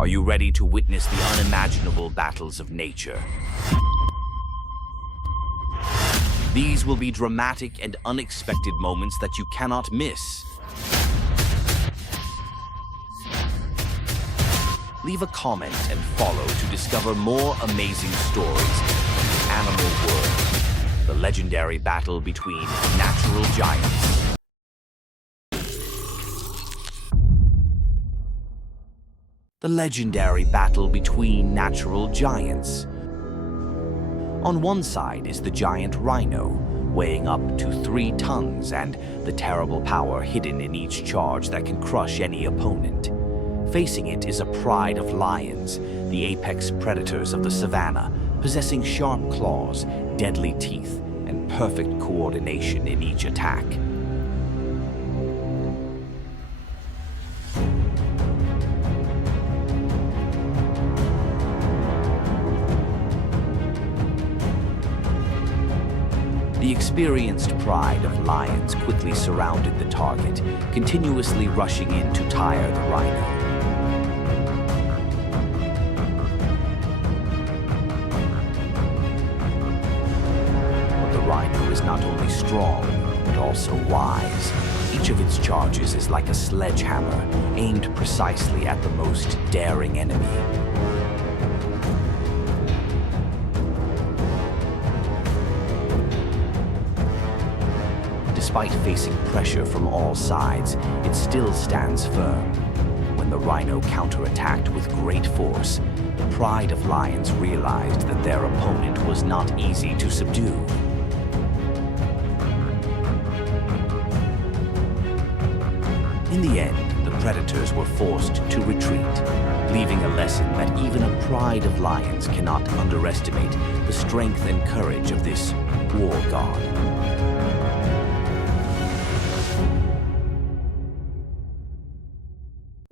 Are you ready to witness the unimaginable battles of nature? These will be dramatic and unexpected moments that you cannot miss. Leave a comment and follow to discover more amazing stories from the animal world. The legendary battle between natural giants. The legendary battle between natural giants. On one side is the giant Rhino, weighing up to 3 tons and the terrible power hidden in each charge that can crush any opponent. Facing it is a pride of lions, the apex predators of the savannah, possessing sharp claws, deadly teeth, and perfect coordination in each attack. The experienced pride of lions quickly surrounded the target, continuously rushing in to tire the Rhino. Rhino is not only strong, but also wise. Each of its charges is like a sledgehammer, aimed precisely at the most daring enemy. Despite facing pressure from all sides, it still stands firm. When the Rhino counterattacked with great force, the pride of lions realized that their opponent was not easy to subdue. In the end, the predators were forced to retreat, leaving a lesson that even a pride of lions cannot underestimate the strength and courage of this war god.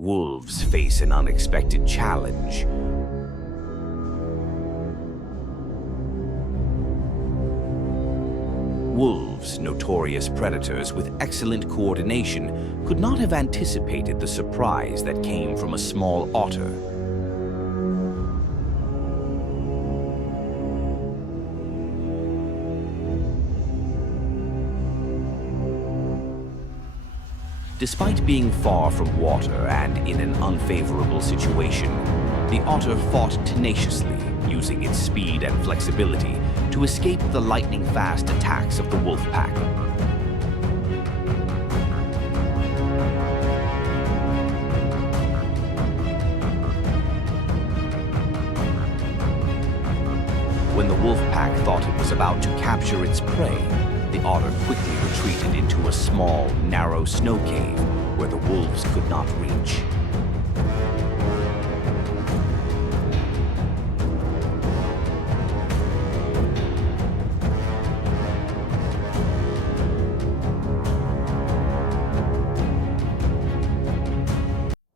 Wolves face an unexpected challenge. Wolves, notorious predators with excellent coordination, could not have anticipated the surprise that came from a small otter. Despite being far from water and in an unfavorable situation, the otter fought tenaciously, using its speed and flexibility to escape the lightning-fast attacks of the wolf pack. When the wolf pack thought it was about to capture its prey, the otter quickly retreated into a small, narrow snow cave where the wolves could not reach.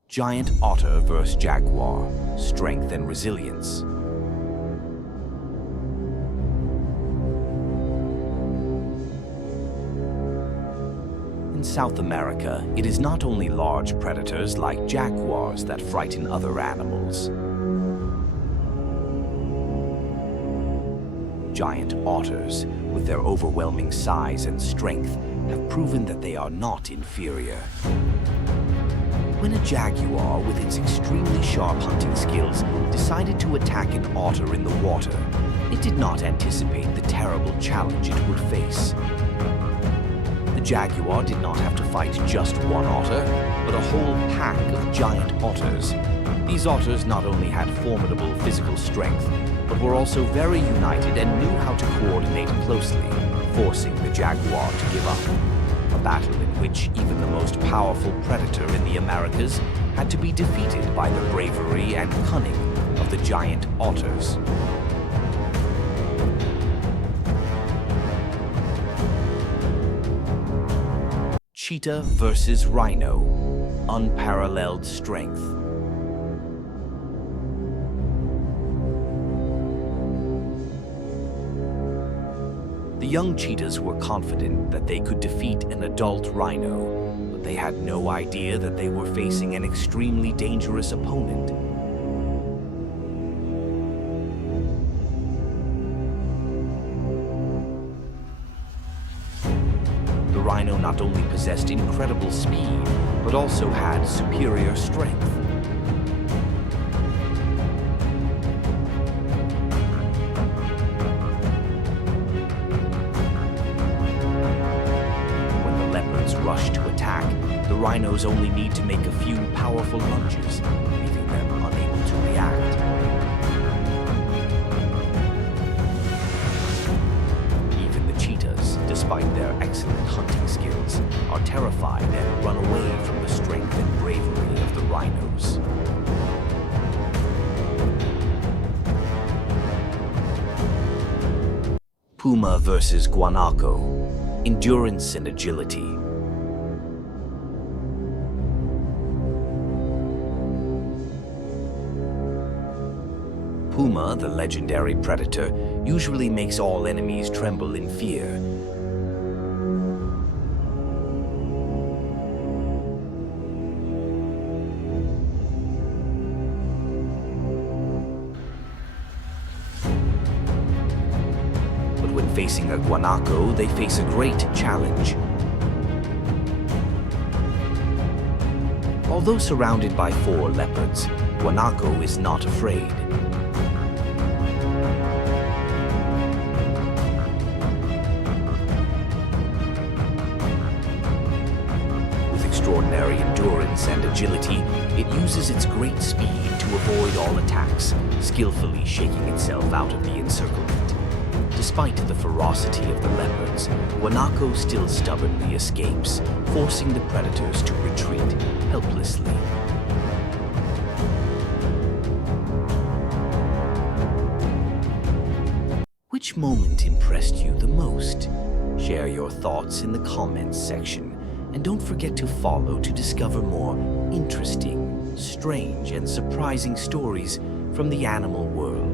Giant otter vs. jaguar, strength and resilience. In South America, it is not only large predators like jaguars that frighten other animals. Giant otters, with their overwhelming size and strength, have proven that they are not inferior. When a jaguar, with its extremely sharp hunting skills, decided to attack an otter in the water, it did not anticipate the terrible challenge it would face. The jaguar did not have to fight just one otter, but a whole pack of giant otters. These otters not only had formidable physical strength, but were also very united and knew how to coordinate closely, forcing the jaguar to give up. A battle in which even the most powerful predator in the Americas had to be defeated by the bravery and cunning of the giant otters. Cheetah versus Rhino, unparalleled strength. The young cheetahs were confident that they could defeat an adult rhino, but they had no idea that they were facing an extremely dangerous opponent. not only possessed incredible speed, but also had superior strength. When the leopards rush to attack, the rhinos only need to make a few powerful lunges, leaving them unable to react. Even the cheetahs, despite their excellent hunting skills, are terrified and run away from the strength and bravery of the rhinos. Puma versus Guanaco. Endurance and agility. Puma, the legendary predator, usually makes all enemies tremble in fear. But when facing a Guanaco, they face a great challenge. Although surrounded by 4 leopards, Guanaco is not afraid. Extraordinary endurance and agility, it uses its great speed to avoid all attacks, skillfully shaking itself out of the encirclement. Despite the ferocity of the leopards, Guanaco still stubbornly escapes, forcing the predators to retreat helplessly. Which moment impressed you the most? Share your thoughts in the comments section. And don't forget to follow to discover more interesting, strange, and surprising stories from the animal world.